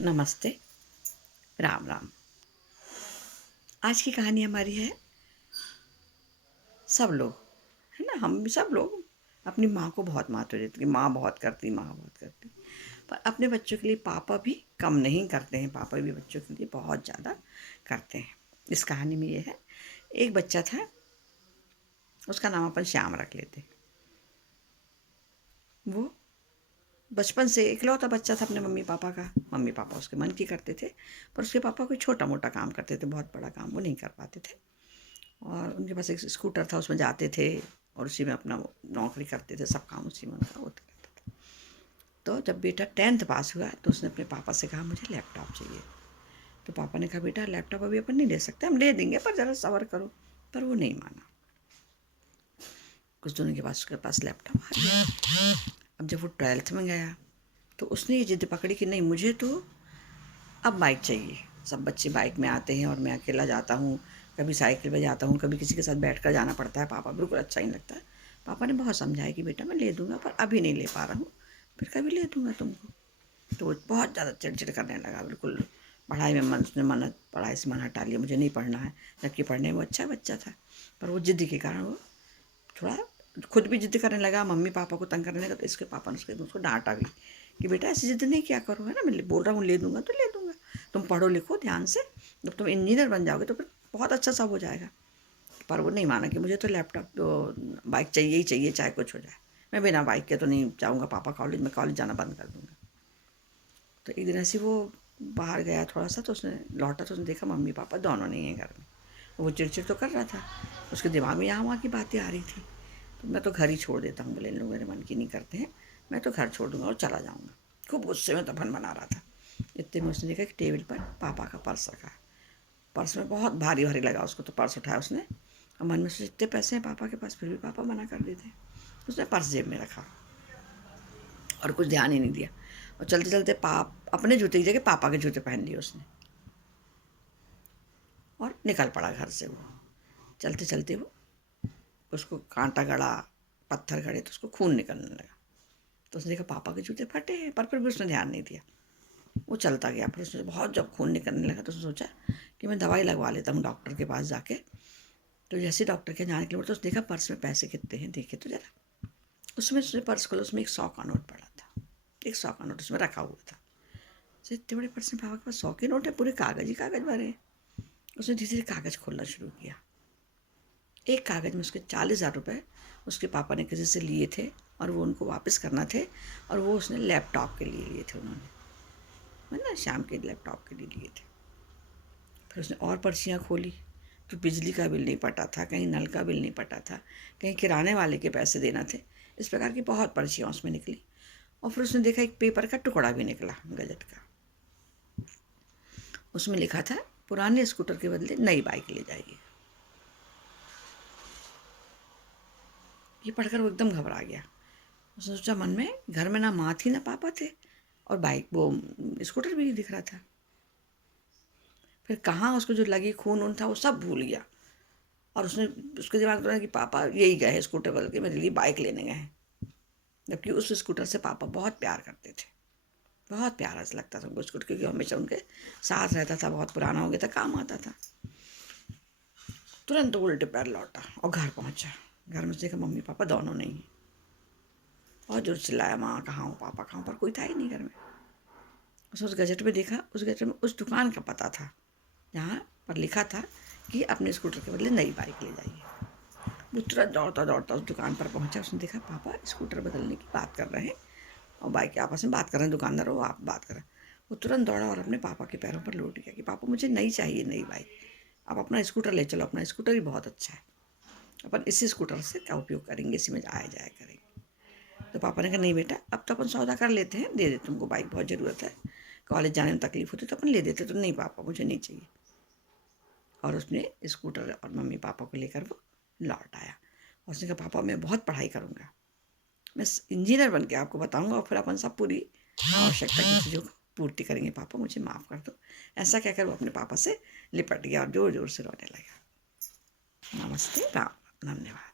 नमस्ते। राम राम। आज की कहानी हमारी है, सब लोग, है ना, हम भी सब लोग अपनी माँ को बहुत महत्व देते हैं। माँ बहुत करती, माँ बहुत करती, पर अपने बच्चों के लिए पापा भी कम नहीं करते हैं। पापा भी बच्चों के लिए बहुत ज़्यादा करते हैं। इस कहानी में ये है, एक बच्चा था, उसका नाम अपन श्याम रख लेते। वो बचपन से इकलौता बच्चा था अपने मम्मी पापा का। मम्मी पापा उसके मन की करते थे, पर उसके पापा कोई छोटा मोटा काम करते थे, बहुत बड़ा काम वो नहीं कर पाते थे। और उनके पास एक स्कूटर था, उसमें जाते थे और उसी में अपना नौकरी करते थे, सब काम उसी में उनका होता रहता था। तो जब बेटा 10th पास हुआ तो उसने अपने पापा से कहा मुझे लैपटॉप चाहिए। तो पापा ने कहा बेटा लैपटॉप अभी अपन नहीं ले सकते, हम ले देंगे पर ज़रा सब्र करो। पर वो नहीं माना। कुछ दिनों के बाद उसके पास लैपटॉप आ गया। अब जब वो 12th में गया तो उसने ये जिद पकड़ी कि नहीं, मुझे तो अब बाइक चाहिए। सब बच्चे बाइक में आते हैं और मैं अकेला जाता हूँ, कभी साइकिल पे जाता हूँ, कभी किसी के साथ बैठकर जाना पड़ता है। पापा बिल्कुल अच्छा नहीं लगता है। पापा ने बहुत समझाया कि बेटा मैं ले दूंगा, पर अभी नहीं ले पा रहा हूँ, फिर कभी ले दूंगा तुमको। तो वो बहुत ज़्यादा चिड़चिड़ करने लगा, बिल्कुल पढ़ाई में मन, उसने मन पढ़ाई से मन हटा लिया, मुझे नहीं पढ़ना है। जबकि पढ़ने में वो अच्छा बच्चा था, पर वो जिद्द के कारण वो थोड़ा खुद भी जिद करने लगा, मम्मी पापा को तंग करने लगा। तो इसके पापा ने उसको डांटा भी कि बेटा ऐसी जिद नहीं क्या करो, है ना, मैं बोल रहा हूँ ले दूंगा तो ले दूंगा, तुम पढ़ो लिखो ध्यान से, जब तुम इंजीनियर बन जाओगे तो फिर बहुत अच्छा सब हो जाएगा। पर वो नहीं माना कि मुझे तो लैपटॉप तो बाइक चाहिए ही चाहिए, चाहे कुछ हो जाए। मैं बिना बाइक के तो नहीं जाऊँगा पापा कॉलेज में, कॉलेज जाना बंद कर दूँगा। तो एक दिन ऐसे वो बाहर गया थोड़ा सा, तो उसने लौटा तो उसने देखा मम्मी पापा दोनों नहीं हैं घर में। वो चिड़चिड़ तो कर रहा था, उसके दिमाग में यहाँ वहाँ की बातें आ रही थी। तो मैं तो घर ही छोड़ देता हूँ, बोले इन लोग मेरे मन की नहीं करते हैं, मैं तो घर छोड़ दूँगा और चला जाऊँगा। खूब गुस्से में तफन बना रहा था। इतने में उसने देखा कि टेबल पर पापा का पर्स रखा है। पर्स में बहुत भारी भारी लगा उसको, तो पर्स उठाया उसने और मन में सोचे इतने पैसे हैं पापा के पास, फिर भी पापा मना कर देते। उसने पर्स जेब में रखा और कुछ ध्यान ही नहीं दिया। और चलते चलते अपने जूते की जगह पापा के जूते पहन लिए उसने और निकल पड़ा घर से। वो चलते चलते वो उसको कांटा गड़ा, पत्थर गड़े तो उसको खून निकलने लगा। तो उसने देखा पापा के जूते फटे हैं, पर फिर भी उसने ध्यान नहीं दिया। वो चलता गया, फिर उसने बहुत जब खून निकलने लगा तो उसने सोचा कि मैं दवाई लगवा लेता हूँ डॉक्टर के पास जाके। तो जैसे डॉक्टर के जाने के लिए तो उसने देखा पर्स में पैसे कितने हैं, देखे तो जरा। उसमें उसने पर्स खोला, उसमें 100 का नोट पड़ा था। 100 का नोट उसमें रखा हुआ था। तो इतने बड़े पर्स में पापा के पास 100 के नोट है, पूरे कागज ही कागज भरे हैं। उसने धीरे धीरे कागज खोलना शुरू किया। एक कागज़ में उसके 40,000 रुपये उसके पापा ने किसी से लिए थे और वो उनको वापस करना थे, और वो उसने लैपटॉप के लिए लिए थे उन्होंने, है ना, शाम के लैपटॉप के लिए लिए थे। फिर उसने और पर्चियाँ खोली तो बिजली का बिल नहीं पटा था, कहीं नल का बिल नहीं पटा था, कहीं किराने वाले के पैसे देना थे। इस प्रकार की बहुत पर्चियाँ उसमें निकली। और फिर उसने देखा एक पेपर का टुकड़ा भी निकला गजट का। उसमें लिखा था पुराने स्कूटर के बदले नई बाइक ले जाइए। ये पढ़कर वो एकदम घबरा गया। उसने सोचा मन में, घर में ना माँ थी ना पापा थे, और बाइक वो स्कूटर भी नहीं दिख रहा था। फिर कहाँ उसको जो लगी खून उन था वो सब भूल गया। और उसने उसके दिमाग में कि पापा यही गए हैं स्कूटर बदल के मेरे लिए बाइक लेने गए हैं। जबकि उस स्कूटर से पापा बहुत प्यार करते थे, बहुत प्यारा सा लगता था उनको स्कूटर, क्योंकि हमेशा उनके साथ रहता था, बहुत पुराना हो गया था, काम आता था। तुरंत उल्टे पैर लौटा और घर पहुंचा। घर में देखा मम्मी पापा दोनों नहीं हैं। बहुत जोर चिल्लाया, माँ कहाँ हो, पापा कहाँ, पर कोई था ही नहीं घर में। उसने उस गजट में देखा, उस गजट में उस दुकान का पता था जहाँ पर लिखा था कि अपने स्कूटर के बदले नई बाइक ले जाइए। वो तुरंत दौड़ता दौड़ता उस दुकान पर पहुंचा। उसने देखा पापा स्कूटर बदलने की बात कर रहे हैं और बाइक के आपस में बात कर रहे हैं, दुकानदार वो आप बात कर रहे हैं। वो तुरंत दौड़ा और अपने पापा के पैरों पर लौट गया कि पापा मुझे नई चाहिए, नई बाइक। आप अपना स्कूटर ले चलो, अपना स्कूटर ही बहुत अच्छा है, अपन इसी स्कूटर से क्या उपयोग करेंगे, इसी में आया जाया करेंगे। तो पापा ने कहा नहीं बेटा, अब तो अपन सौदा कर लेते हैं, दे देते तुमको, बाइक बहुत ज़रूरत है, कॉलेज जाने में तकलीफ होती तो अपन ले देते। तो नहीं पापा मुझे नहीं चाहिए। और उसने स्कूटर और मम्मी पापा को लेकर वो लौट आया। और उसने कहा पापा मैं बहुत पढ़ाई करूँगा, मैं इंजीनियर बन के आपको बताऊँगा, और फिर अपन सब पूरी आवश्यकता की चीज़ों को पूर्ति करेंगे, पापा मुझे माफ़ कर दो। ऐसा कहकर वो अपने पापा से लिपट गया और ज़ोर ज़ोर से रोने लगा। नमस्ते, राम, धन्यवाद।